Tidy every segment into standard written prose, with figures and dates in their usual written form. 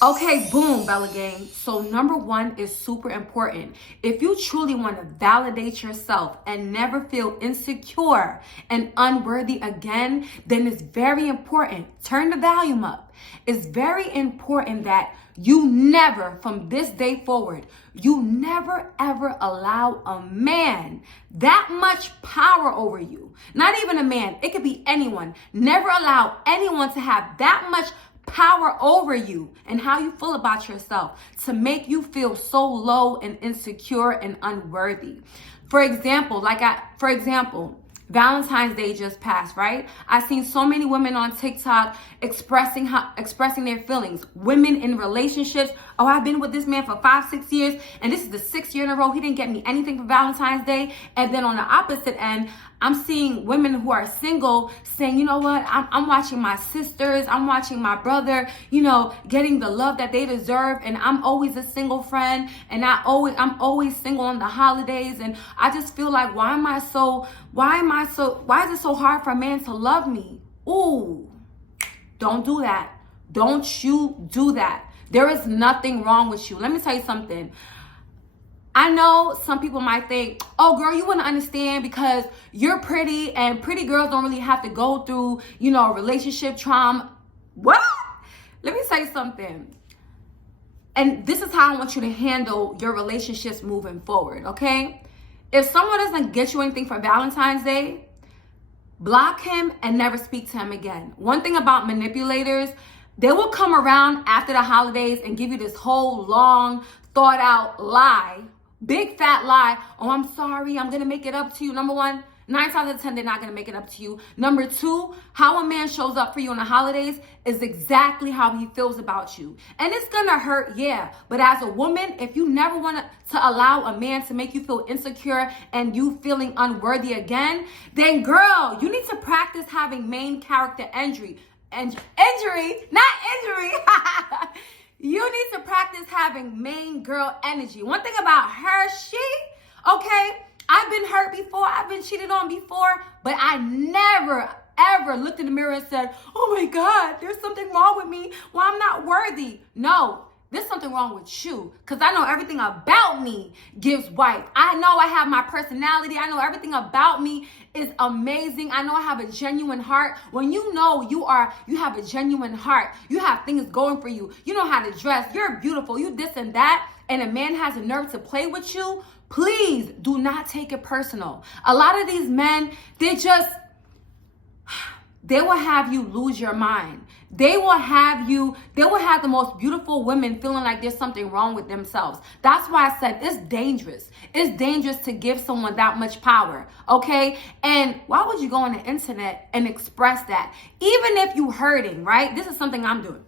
Okay, boom, Bella Gang. So number one is super important. If you truly want to validate yourself and never feel insecure and unworthy again, then it's very important. Turn the volume up. It's very important that you never, from this day forward, you never ever allow a man that much power over you. Not even a man, it could be anyone. Never allow anyone to have that much power over you and how you feel about yourself to make you feel so low and insecure and unworthy. For example, Valentine's Day just passed, right? I've seen so many women on TikTok expressing their feelings. Women in relationships. Oh, I've been with this man for 5-6 years, and this is the 6th year in a row. He didn't get me anything for Valentine's Day. And then on the opposite end, I'm seeing women who are single saying, you know what, I'm watching my sisters, I'm watching my brother, getting the love that they deserve, and I'm always a single friend, and I'm always single on the holidays, and I just feel like, why is it so hard for a man to love me? Ooh, don't do that. Don't you do that. There is nothing wrong with you. Let me tell you something. I know some people might think, oh girl, you wouldn't understand because you're pretty and pretty girls don't really have to go through, relationship trauma. What? Let me say something. And this is how I want you to handle your relationships moving forward, okay? If someone doesn't get you anything for Valentine's Day, block him and never speak to him again. One thing about manipulators, they will come around after the holidays and give you this whole long, thought out lie. Big fat lie. Oh, I'm sorry. I'm going to make it up to you. Number one, 9 times out of 10, they're not going to make it up to you. Number two, how a man shows up for you on the holidays is exactly how he feels about you. And it's going to hurt, yeah. But as a woman, if you never want to allow a man to make you feel insecure and you feeling unworthy again, then girl, you need to practice having main character injury. Not injury. You need to practice having main girl energy. One thing about her, I've been hurt before, I've been cheated on before, but I never, ever looked in the mirror and said, oh my God, there's something wrong with me. Well, I'm not worthy. No, there's something wrong with you because I know everything about me gives wife. I know I have my personality. I know everything about me is amazing. I know I have a genuine heart. When you know you have a genuine heart, you have things going for you. You know how to dress. You're beautiful. You this and that. And a man has a nerve to play with you. Please do not take it personal. A lot of these men, they will have you lose your mind. They will have the most beautiful women feeling like there's something wrong with themselves. That's why I said it's dangerous. It's dangerous to give someone that much power, okay? And why would you go on the internet and express that? Even if you hurting, right? This is something I'm doing.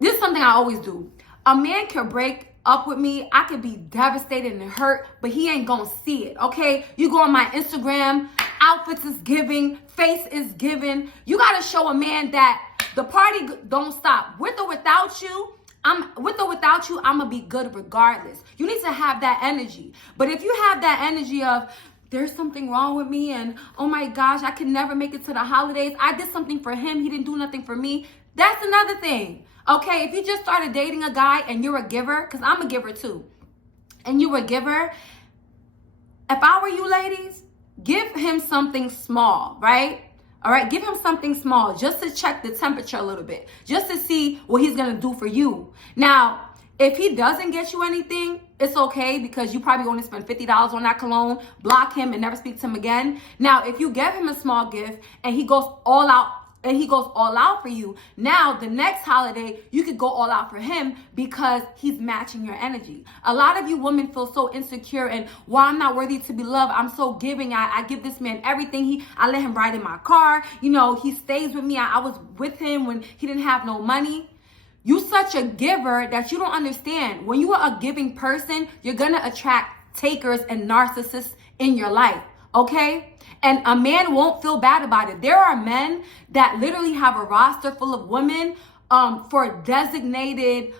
This is something I always do. A man can break up with me. I could be devastated and hurt, but he ain't gonna see it, okay? You go on my Instagram, outfits is giving, face is giving. You gotta show a man that the party don't stop. With or without you, I'm gonna be good regardless. You need to have that energy. But if you have that energy of there's something wrong with me and oh my gosh, I can never make it to the holidays. I did something for him, he didn't do nothing for me. That's another thing. Okay, if you just started dating a guy and you're a giver, because I'm a giver too, and you're a giver, if I were you ladies, give him something small, right? All right, give him something small just to check the temperature a little bit, just to see what he's going to do for you. Now, if he doesn't get you anything, it's okay because you probably only spend $50 on that cologne, block him and never speak to him again. Now, if you give him a small gift and he goes all out for you, now the next holiday you could go all out for him because he's matching your energy. A lot of you women feel so insecure and why I'm not worthy to be loved. I'm so giving. I give this man everything. I let him ride in my car. He stays with me. I was with him when he didn't have no money. You such a giver that you don't understand. When you are a giving person, you're gonna attract takers and narcissists in your life. Okay? And a man won't feel bad about it. There are men that literally have a roster full of women for designated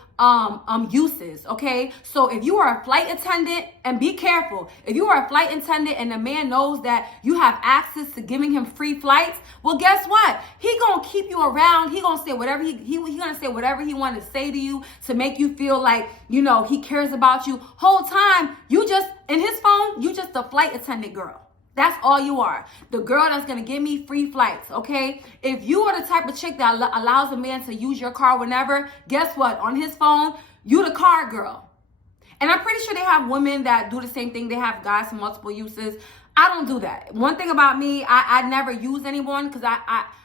uses, okay? So if you are a flight attendant, and be careful, if you are a flight attendant and the man knows that you have access to giving him free flights, well, guess what? He gonna keep you around. He gonna say whatever he gonna say whatever he want to say to you to make you feel like, you know, he cares about you. Whole time, you just, in his phone, you just a flight attendant girl. That's all you are. The girl that's going to give me free flights, okay? If you are the type of chick that allows a man to use your car whenever, guess what? On his phone, you the car girl. And I'm pretty sure they have women that do the same thing. They have guys for multiple uses. I don't do that. One thing about me, I never use anyone because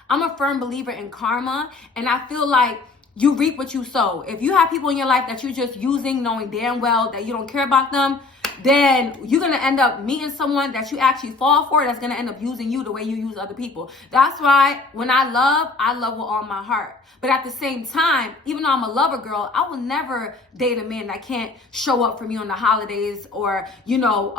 I'm a firm believer in karma. And I feel like you reap what you sow. If you have people in your life that you're just using, knowing damn well that you don't care about them, then you're going to end up meeting someone that you actually fall for that's going to end up using you the way you use other people. That's why when I love with all my heart. But at the same time, even though I'm a lover girl, I will never date a man that can't show up for me on the holidays or, you know,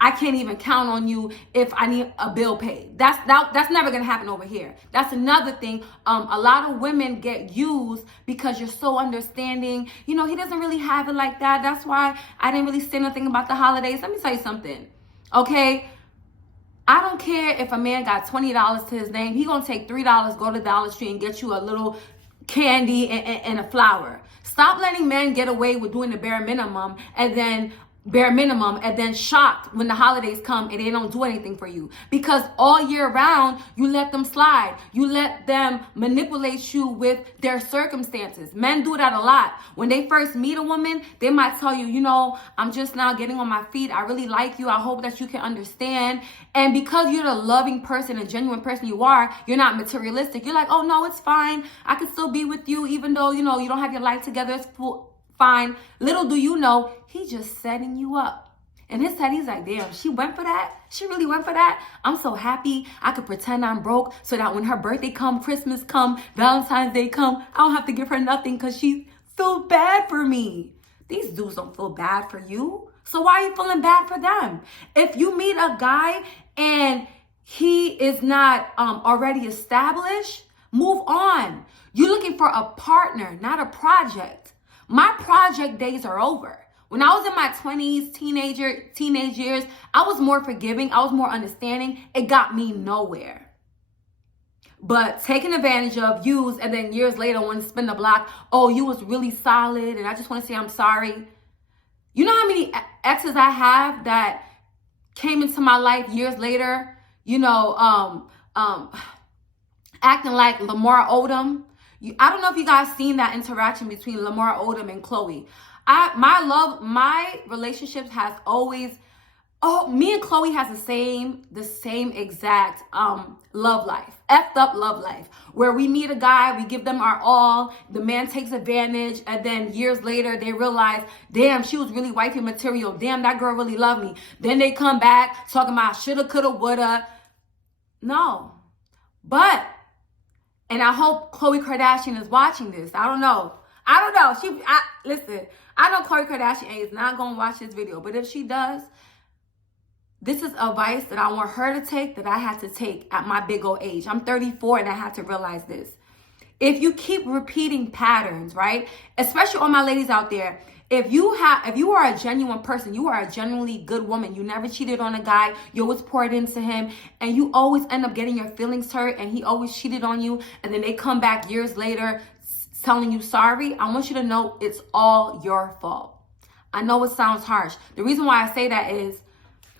I can't even count on you if I need a bill paid. That's never going to happen over here. That's another thing. A lot of women get used because you're so understanding. You know, he doesn't really have it like that. That's why I didn't really say nothing about the holidays. Let me tell you something, okay? I don't care if a man got $20 to his name. He gonna take $3, go to Dollar Tree and get you a little candy and a flower. Stop letting men get away with doing the bare minimum and then shocked when the holidays come and they don't do anything for you. Because all year round, you let them slide. You let them manipulate you with their circumstances. Men do that a lot. When they first meet a woman, they might tell you, you know, I'm just now getting on my feet. I really like you. I hope that you can understand. And because you're the loving person, a genuine person you are, you're not materialistic. You're like, oh no, it's fine. I can still be with you even though, you know, you don't have your life together. It's fine. Little do you know, he's just setting you up. In his head, he's like, damn, she went for that? She really went for that? I'm so happy I could pretend I'm broke so that when her birthday come, Christmas come, Valentine's Day come, I don't have to give her nothing because she feel bad for me. These dudes don't feel bad for you. So why are you feeling bad for them? If you meet a guy and he is not already established, move on. You're looking for a partner, not a project. My project days are over. When I was in my 20s, teenage years, I was more forgiving. I was more understanding. It got me nowhere. But taking advantage of, used, and then years later want to spin the block. Oh, you was really solid, and I just want to say I'm sorry. You know how many exes I have that came into my life years later, you know, acting like Lamar Odom. I don't know if you guys seen that interaction between Lamar Odom and Chloe. My relationships has always, me and Chloe has the same exact love life, effed up love life, where we meet a guy, we give them our all, the man takes advantage, and then years later they realize, damn, she was really wifey material, damn, that girl really loved me. Then they come back talking about shoulda, coulda, woulda. No, but. And I hope Khloe Kardashian is watching this. I don't know. Listen, I know Khloe Kardashian is not going to watch this video. But if she does, this is advice that I want her to take that I had to take at my big old age. I'm 34 and I had to realize this. If you keep repeating patterns, right? Especially all my ladies out there. If you are a genuine person, you are a genuinely good woman, you never cheated on a guy, you always poured into him, and you always end up getting your feelings hurt, and he always cheated on you, and then they come back years later telling you sorry, I want you to know it's all your fault. I know it sounds harsh. The reason why I say that is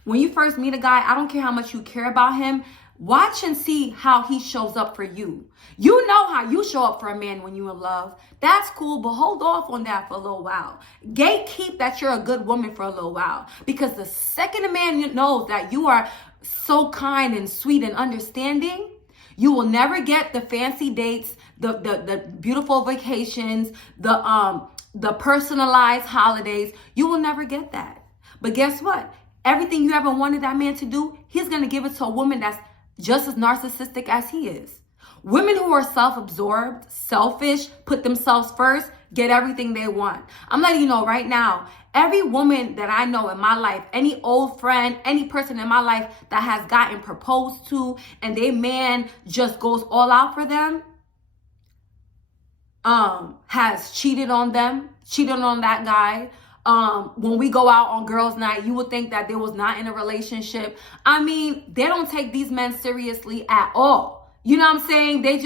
when you first meet a guy, I don't care how much you care about him, watch and see how he shows up for you. You know how you show up for a man when you're in love. That's cool, but hold off on that for a little while. Gatekeep that you're a good woman for a little while. Because the second a man knows that you are so kind and sweet and understanding, you will never get the fancy dates, the beautiful vacations, the personalized holidays. You will never get that. But guess what? Everything you ever wanted that man to do, he's going to give it to a woman that's just as narcissistic as he is. Women who are self-absorbed, selfish, put themselves first, get everything they want. I'm letting you know right now, every woman that I know in my life, any old friend, any person in my life that has gotten proposed to and their man just goes all out for them, has cheated on them, cheated on that guy. When we go out on girls' night, you would think that they was not in a relationship. I mean, they don't take these men seriously at all. You know what I'm saying? They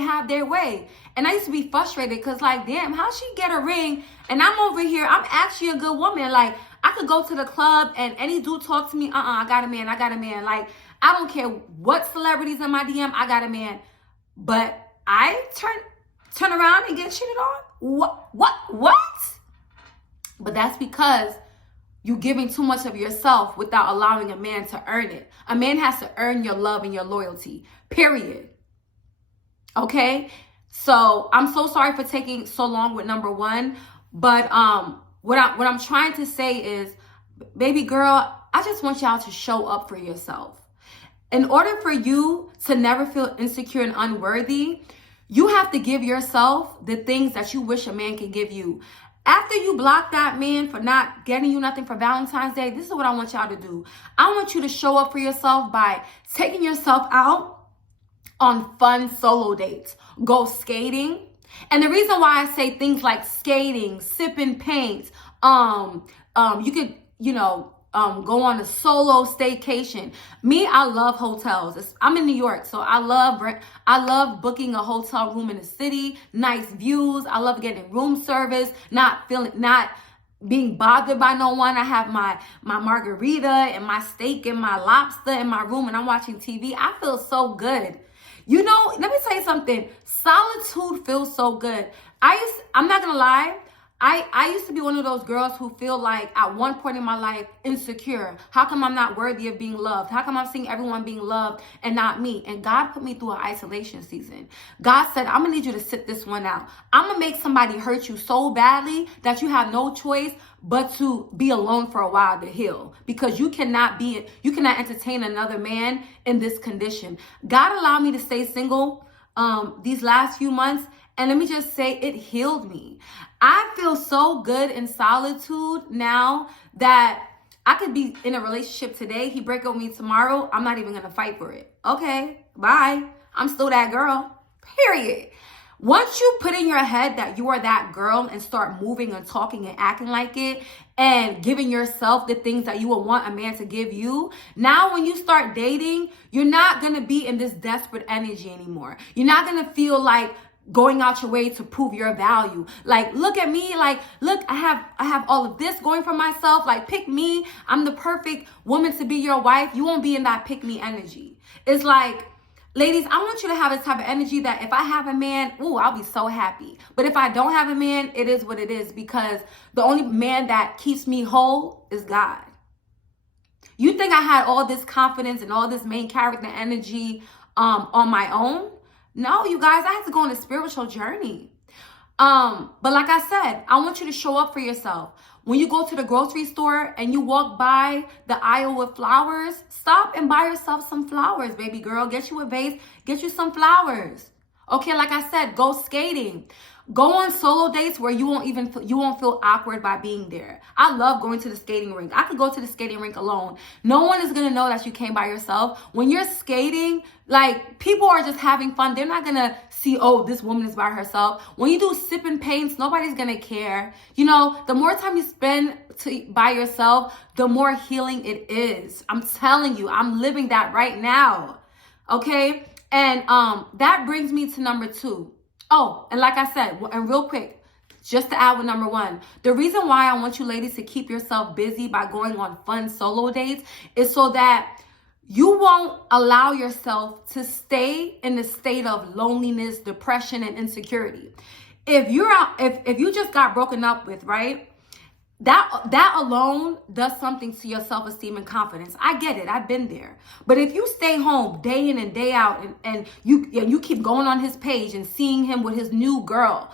have their way. And I used to be frustrated because like, damn, how she get a ring? And I'm over here, I'm actually a good woman. Like, I could go to the club and any dude talk to me, I got a man. Like, I don't care what celebrities in my DM, I got a man. But I turn around and get cheated on? What? But that's because you're giving too much of yourself without allowing a man to earn it. A man has to earn your love and your loyalty, period. Okay? So I'm so sorry for taking so long with number one. But what I'm trying to say is, baby girl, I just want y'all to show up for yourself. In order for you to never feel insecure and unworthy, you have to give yourself the things that you wish a man could give you. After you block that man for not getting you nothing for Valentine's Day, this is what I want y'all to do. I want you to show up for yourself by taking yourself out on fun solo dates. Go skating. And the reason why I say things like skating, sipping paint, you could, go on a solo staycation. Me, I love hotels. I'm in New York, so I love booking a hotel room in the city, nice views. I love getting room service, not being bothered by no one. I have my margarita and my steak and my lobster in my room and I'm watching TV. I feel so good. Let me tell you something. Solitude feels so good. I'm not gonna lie. I used to be one of those girls who feel like at one point in my life, insecure. How come I'm not worthy of being loved? How come I'm seeing everyone being loved and not me? And God put me through an isolation season. God said, I'm gonna need you to sit this one out. I'm gonna make somebody hurt you so badly that you have no choice but to be alone for a while to heal, because you cannot entertain another man in this condition. God allowed me to stay single these last few months. And let me just say, it healed me. I feel so good in solitude now that I could be in a relationship today. He break up with me tomorrow. I'm not even going to fight for it. Okay, bye. I'm still that girl, period. Once you put in your head that you are that girl and start moving and talking and acting like it and giving yourself the things that you would want a man to give you, now when you start dating, you're not going to be in this desperate energy anymore. You're not going to feel like going out your way to prove your value. Like, look at me. Like, look, I have all of this going for myself. Like, pick me. I'm the perfect woman to be your wife. You won't be in that pick me energy. It's like, ladies, I want you to have this type of energy that if I have a man, I'll be so happy. But if I don't have a man, it is what it is, because the only man that keeps me whole is God. You think I had all this confidence and all this main character energy on my own? No, you guys, I had to go on a spiritual journey. But like I said, I want you to show up for yourself. When you go to the grocery store and you walk by the aisle with flowers, stop and buy yourself some flowers, baby girl. Get you a vase, get you some flowers. Okay, like I said, go skating. Go on solo dates where you won't feel awkward by being there. I love going to the skating rink. I could go to the skating rink alone. No one is gonna know that you came by yourself. When you're skating, like, people are just having fun. They're not gonna see, oh, this woman is by herself. When you do sipping paints, nobody's gonna care. The more time you spend by yourself, the more healing it is. I'm telling you, I'm living that right now. Okay? And that brings me to number 2. Oh, and like I said, and real quick, just to add with number 1, the reason why I want you ladies to keep yourself busy by going on fun solo dates is so that you won't allow yourself to stay in the state of loneliness, depression, and insecurity. If you just got broken up with, right? That alone does something to your self-esteem and confidence. I get it. I've been there. But if you stay home day in and day out and you keep going on his page and seeing him with his new girl,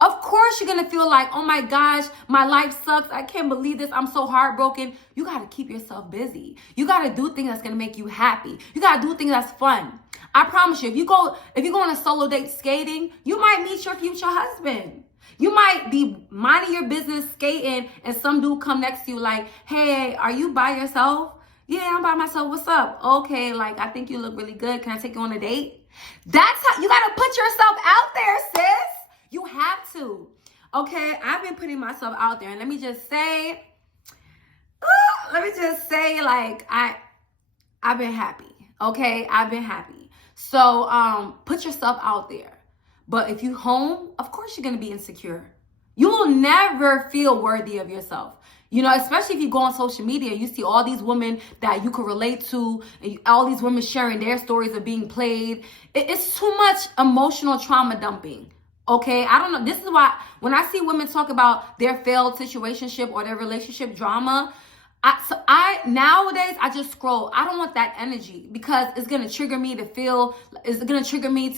of course you're going to feel like, oh my gosh, my life sucks. I can't believe this. I'm so heartbroken. You got to keep yourself busy. You got to do things that's going to make you happy. You got to do things that's fun. I promise you, if you go on a solo date skating, you might meet your future husband. You might be minding your business skating and some dude come next to you like, hey, are you by yourself? Yeah, I'm by myself. What's up? Okay, like, I think you look really good. Can I take you on a date? That's how you got to put yourself out there, sis. You have to. Okay, I've been putting myself out there, and let me just say, like, I've been happy. Okay, I've been happy. So put yourself out there. But if you home, of course you're gonna be insecure. You will never feel worthy of yourself. You know, especially if you go on social media, you see all these women that you can relate to, and all these women sharing their stories of being played. It's too much emotional trauma dumping. Okay, I don't know. This is why when I see women talk about their failed situationship or their relationship drama, nowadays I just scroll. I don't want that energy because it's gonna trigger me to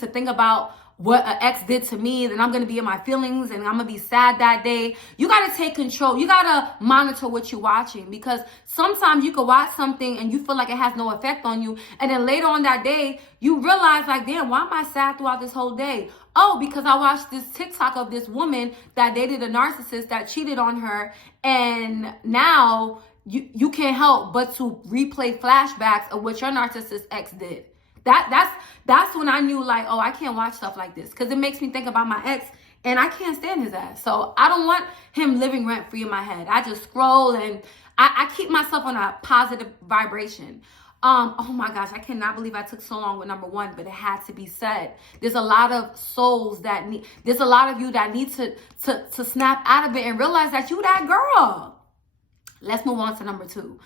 think about what an ex did to me. Then I'm gonna be in my feelings and I'm gonna be sad that day. You gotta take control. You gotta monitor what you're watching, because sometimes you could watch something and you feel like it has no effect on you, and then later on that day you realize, like, damn, why am I sad throughout this whole day? Oh, because I watched this TikTok of this woman that dated a narcissist that cheated on her, and now you can't help but to replay flashbacks of what your narcissist ex did. That's when I knew, like, oh, I can't watch stuff like this, because it makes me think about my ex, and I can't stand his ass. So I don't want him living rent free in my head. I just scroll, and I keep myself on a positive vibration. Oh my gosh, I cannot believe I took so long with number 1, but it had to be said. There's a lot of souls there's a lot of you that need to snap out of it and realize that you that girl. Let's move on to number 2.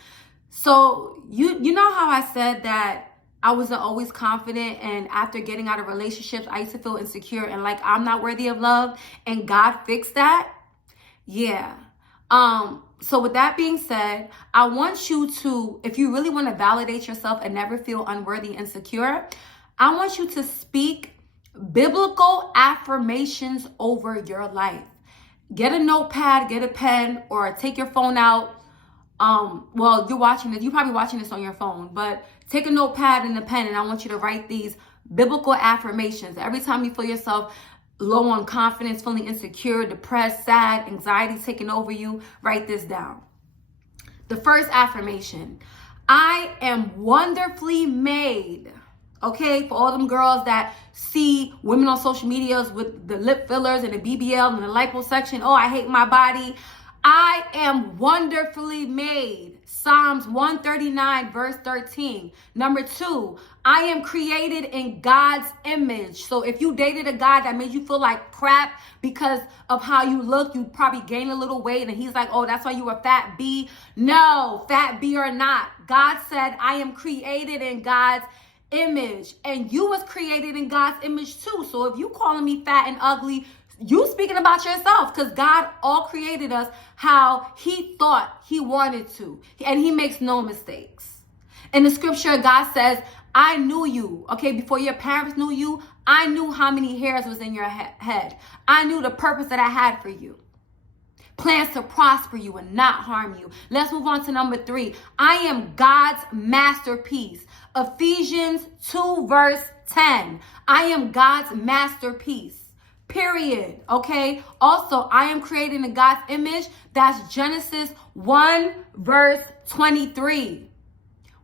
So you know how I said that I wasn't always confident, and after getting out of relationships, I used to feel insecure and like I'm not worthy of love, and God fixed that? Yeah. So with that being said, I want you to, if you really want to validate yourself and never feel unworthy and insecure, I want you to speak biblical affirmations over your life. Get a notepad, get a pen, or take your phone out. Well, you're probably watching this on your phone, but take a notepad and a pen, and I want you to write these biblical affirmations. Every time you feel yourself low on confidence, feeling insecure, depressed, sad, anxiety taking over you, write this down. The first affirmation: I am wonderfully made. Okay, for all them girls that see women on social medias with the lip fillers and the BBL and the liposuction, oh, I hate my body. I am wonderfully made. Psalms 139 verse 13. Number 2, I am created in God's image. So if you dated a guy that made you feel like crap because of how you look, you probably gained a little weight, and he's like, oh, that's why you were fat B. No, fat B or not, God said I am created in God's image, and you was created in God's image too. So if you calling me fat and ugly, you speaking about yourself, because God all created us how he thought he wanted to, and he makes no mistakes. In the scripture, God says, I knew you, okay, before your parents knew you. I knew how many hairs was in your head. I knew the purpose that I had for you. Plans to prosper you and not harm you. Let's move on to number 3. I am God's masterpiece. Ephesians 2 verse 10. I am God's masterpiece. Period. Okay. Also, I am created in God's image. That's Genesis 1 verse 23.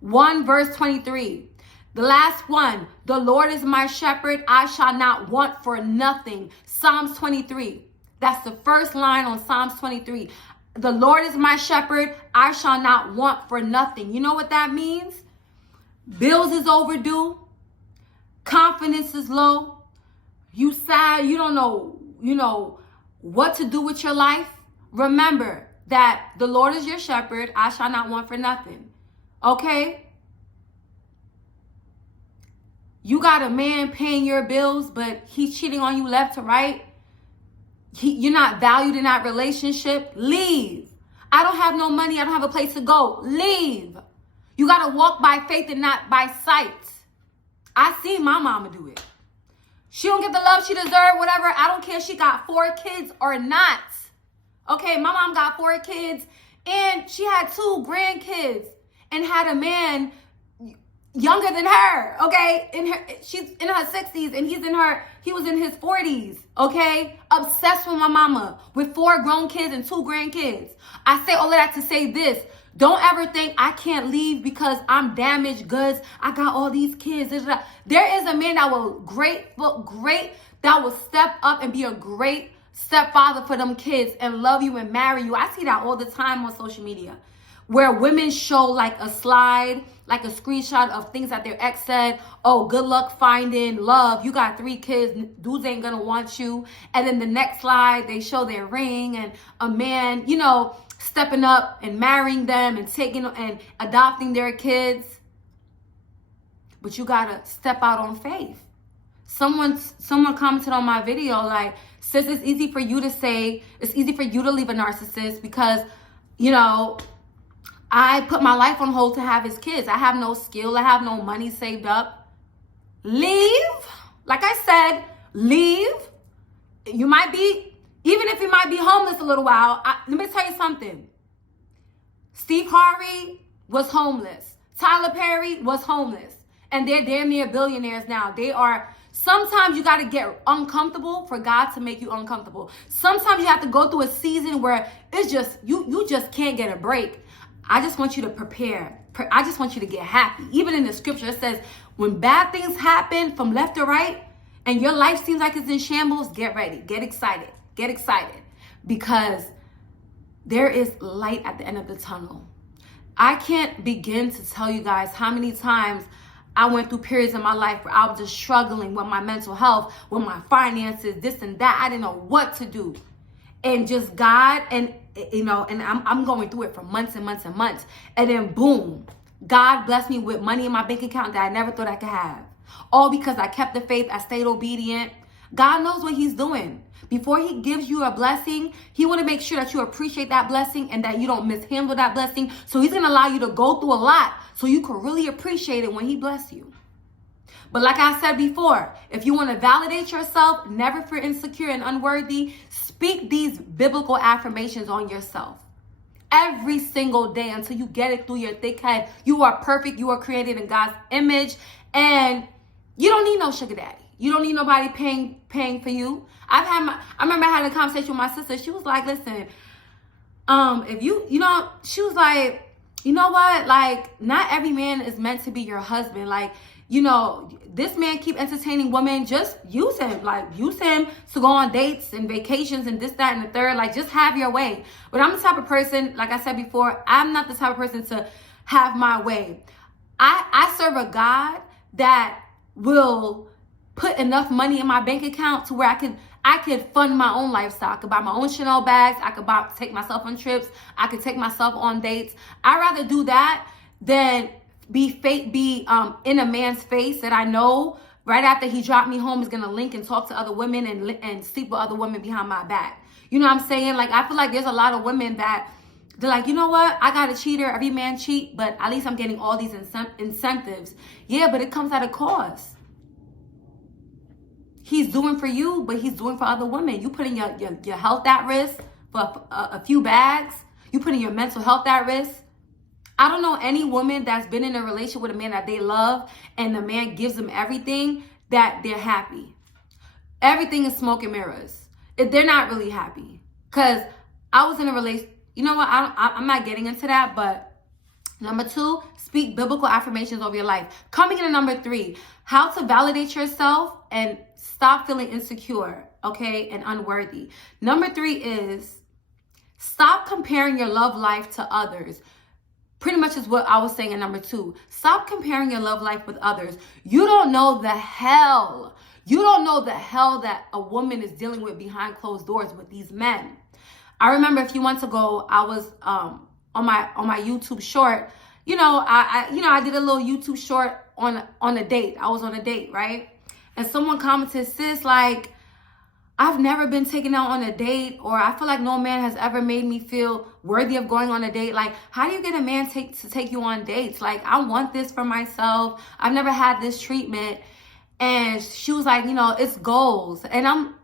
1 verse 23. The last one. The Lord is my shepherd. I shall not want for nothing. Psalms 23. That's the first line on Psalms 23. The Lord is my shepherd. I shall not want for nothing. You know what that means? Bills is overdue. Confidence is low. You sad, you don't know, what to do with your life. Remember that the Lord is your shepherd. I shall not want for nothing. Okay? You got a man paying your bills, but he's cheating on you left to right. You're not valued in that relationship. Leave. I don't have no money. I don't have a place to go. Leave. You got to walk by faith and not by sight. I seen my mama do it. She don't get the love she deserves, whatever. I don't care if she got 4 kids or not. Okay, my mom got 4 kids, and she had 2 grandkids and had a man younger than her, okay? She's in her 60s, and he was in his 40s, okay? Obsessed with my mama with 4 grown kids and 2 grandkids. I say all of that to say this. Don't ever think I can't leave because I'm damaged goods. I got all these kids. There is a man that will that will step up and be a great stepfather for them kids and love you and marry you. I see that all the time on social media, where women show like a slide, like a screenshot of things that their ex said. Oh, good luck finding love. You got 3 kids. Dudes ain't gonna want you. And then the next slide, they show their ring and a man, you know, stepping up and marrying them and taking and adopting their kids. But you gotta step out on faith. Someone commented on my video like, sis, it's easy for you to say, it's easy for you to leave a narcissist because, you know, I put my life on hold to have his kids. I have no skill. I have no money saved up. Leave. Like I said, leave. You might be, even if you might be homeless a little while. Let me tell you something. Steve Harvey was homeless. Tyler Perry was homeless. And they're damn near billionaires now. They are. Sometimes you got to get uncomfortable for God to make you uncomfortable. Sometimes you have to go through a season where it's just, you just can't get a break. I just want you to prepare. I just want you to get happy. Even in the scripture, it says, when bad things happen from left to right and your life seems like it's in shambles, get ready, get excited, because there is light at the end of the tunnel. I can't begin to tell you guys how many times I went through periods in my life where I was just struggling with my mental health, with my finances, this and that. I didn't know what to do. And just God, and you know, and I'm going through it for months and months and months. And then boom, God blessed me with money in my bank account that I never thought I could have. All because I kept the faith, I stayed obedient. God knows what he's doing. Before he gives you a blessing, he want to make sure that you appreciate that blessing and that you don't mishandle that blessing. So he's going to allow you to go through a lot so you can really appreciate it when he bless you. But like I said before, if you want to validate yourself, never feel insecure and unworthy, speak these biblical affirmations on yourself every single day until you get it through your thick head. You are perfect. You are created in God's image, and you don't need no sugar daddy. You don't need nobody paying for you. I remember having a conversation with my sister. She was like, listen, if she was like, you know what? Like, not every man is meant to be your husband. Like, you know, this man keep entertaining women, just use him. Like, use him to go on dates and vacations and this, that, and the third. Like, just have your way. But I'm the type of person, like I said before, I'm not the type of person to have my way. I serve a God that will put enough money in my bank account to where I could fund my own lifestyle. I could buy my own Chanel bags. I could take myself on trips. I could take myself on dates. I'd rather do that than be in a man's face that I know right after he dropped me home is gonna link and talk to other women and sleep with other women behind my back. You know what I'm saying? Like, I feel like there's a lot of women that they're like, you know what? I got a cheater. Every man cheat, but at least I'm getting all these incentives. Yeah, but it comes at a cost. He's doing for you, but he's doing for other women. You putting your health at risk for a few bags. You putting your mental health at risk. I don't know any woman that's been in a relationship with a man that they love and the man gives them everything that they're happy. Everything is smoke and mirrors. They're not really happy. Because I was in a relationship. You know what? I'm not getting into that, but number 2, speak biblical affirmations over your life. Coming in at number 3, how to validate yourself and stop feeling insecure, okay, and unworthy. Number 3 is stop comparing your love life to others. Pretty much is what I was saying in number 2. Stop comparing your love life with others. You don't know the hell. You don't know the hell that a woman is dealing with behind closed doors with these men. I remember a few months ago, I was on my YouTube short. You know, I did a little YouTube short on a date. I was on a date, right? And someone commented, sis, like, I've never been taken out on a date, or I feel like no man has ever made me feel worthy of going on a date. Like, how do you get a man to take you on dates? Like, I want this for myself. I've never had this treatment. And she was like, you know, it's goals. And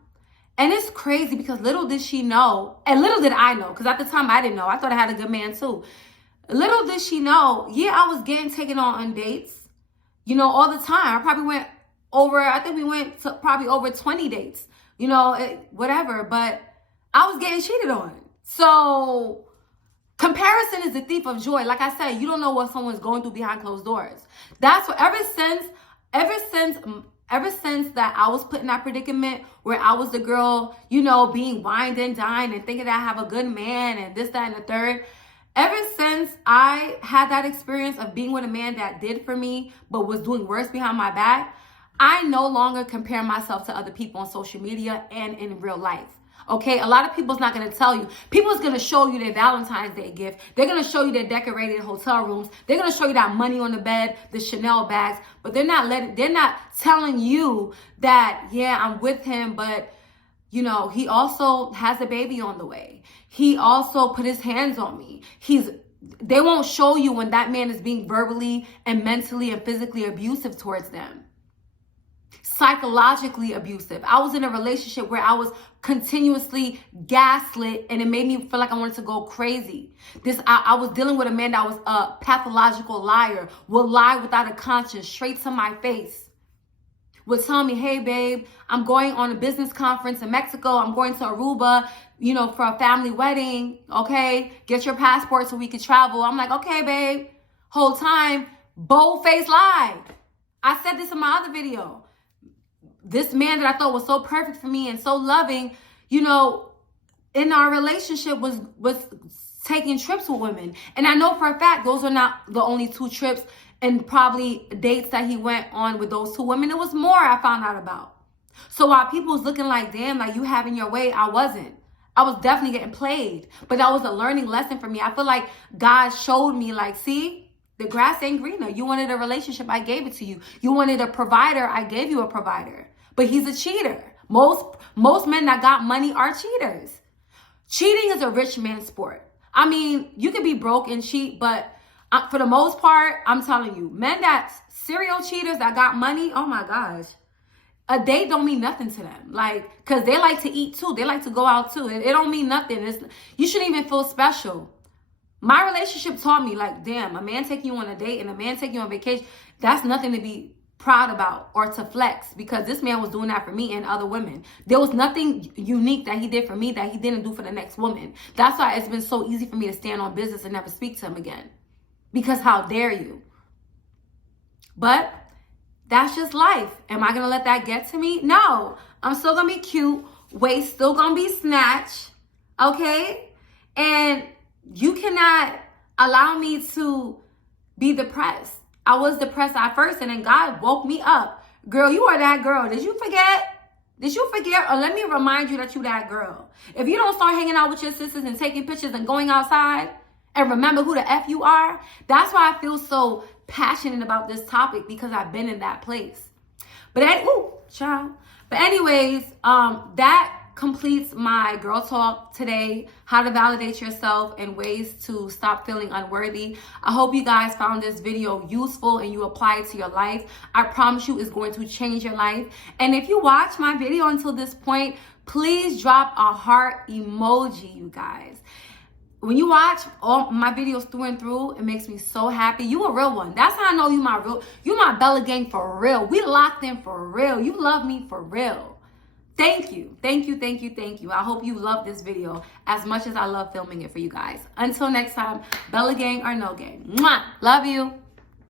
it's crazy because little did she know, and little did I know, because at the time I didn't know. I thought I had a good man too. Little did she know, yeah, I was getting taken on dates, you know, all the time. I think we went to probably over 20 dates. You know, whatever, but I was getting cheated on. So Comparison is the thief of joy. Like I said, you don't know what someone's going through behind closed doors. That's what, ever since that I was put in that predicament where I was the girl, you know, being wined and dined and thinking that I have a good man and this, that, and the third. Ever since I had that experience of being with a man that did for me, but was doing worse behind my back, I no longer compare myself to other people on social media and in real life. Okay, a lot of people's not going to tell you. People's going to show you their Valentine's Day gift. They're going to show you their decorated hotel rooms. They're going to show you that money on the bed, the Chanel bags, but they're not telling you that, yeah, I'm with him, but you know, he also has a baby on the way. He also put his hands on me. They won't show you when that man is being verbally and mentally and physically abusive towards them. Psychologically abusive. I was in a relationship where I was continuously gaslit and it made me feel like I wanted to go crazy. I was dealing with a man that was a pathological liar, would lie without a conscience, straight to my face. Would tell me, hey babe, I'm going on a business conference in Mexico. I'm going to Aruba, you know, for a family wedding. Okay, get your passport so we can travel. I'm like, okay, babe. Whole time, bold-faced lie. I said this in my other video. This man that I thought was so perfect for me and so loving, you know, in our relationship was taking trips with women. And I know for a fact those are not the only 2 trips and probably dates that he went on with those 2 women. It was more I found out about. So while people was looking like, damn, like you having your way, I wasn't. I was definitely getting played. But that was a learning lesson for me. I feel like God showed me, like, see, the grass ain't greener. You wanted a relationship, I gave it to you. You wanted a provider, I gave you a provider. But he's a cheater. Most men that got money are cheaters. Cheating is a rich man's sport. I mean, you can be broke and cheat, but for the most part, I'm telling you, men that serial cheaters that got money, oh my gosh, a date don't mean nothing to them. Like, because they like to eat too. They like to go out too. It don't mean nothing. You shouldn't even feel special. My relationship taught me, like, damn, a man taking you on a date and a man taking you on vacation, that's nothing to be proud about or to flex, because this man was doing that for me and other women. There was nothing unique that he did for me that he didn't do for the next woman. That's why it's been so easy for me to stand on business and never speak to him again. Because how dare you? But that's just life. Am I going to let that get to me? No. I'm still going to be cute. Waist still going to be snatched. Okay? And you cannot allow me to be depressed. I was depressed at first and then God woke me up. Girl, you are that girl. Did you forget? Did you forget? Or let me remind you that you that girl. If you don't start hanging out with your sisters and taking pictures and going outside and remember who the F you are, that's why I feel so passionate about this topic, because I've been in that place. But anyways, that completes my girl talk today, how to validate yourself and ways to stop feeling unworthy. I hope you guys found this video useful and you apply it to your life. I promise you it's going to change your life. And if you watch my video until this point, please drop a heart emoji, you guys. When you watch all my videos through and through, it makes me so happy. You a real one. That's how I know you my Bella gang for real. We locked in for real. You love me for real. Thank you. Thank you, thank you, thank you. I hope you love this video as much as I love filming it for you guys. Until next time, Bella gang or no gang. Mwah! Love you.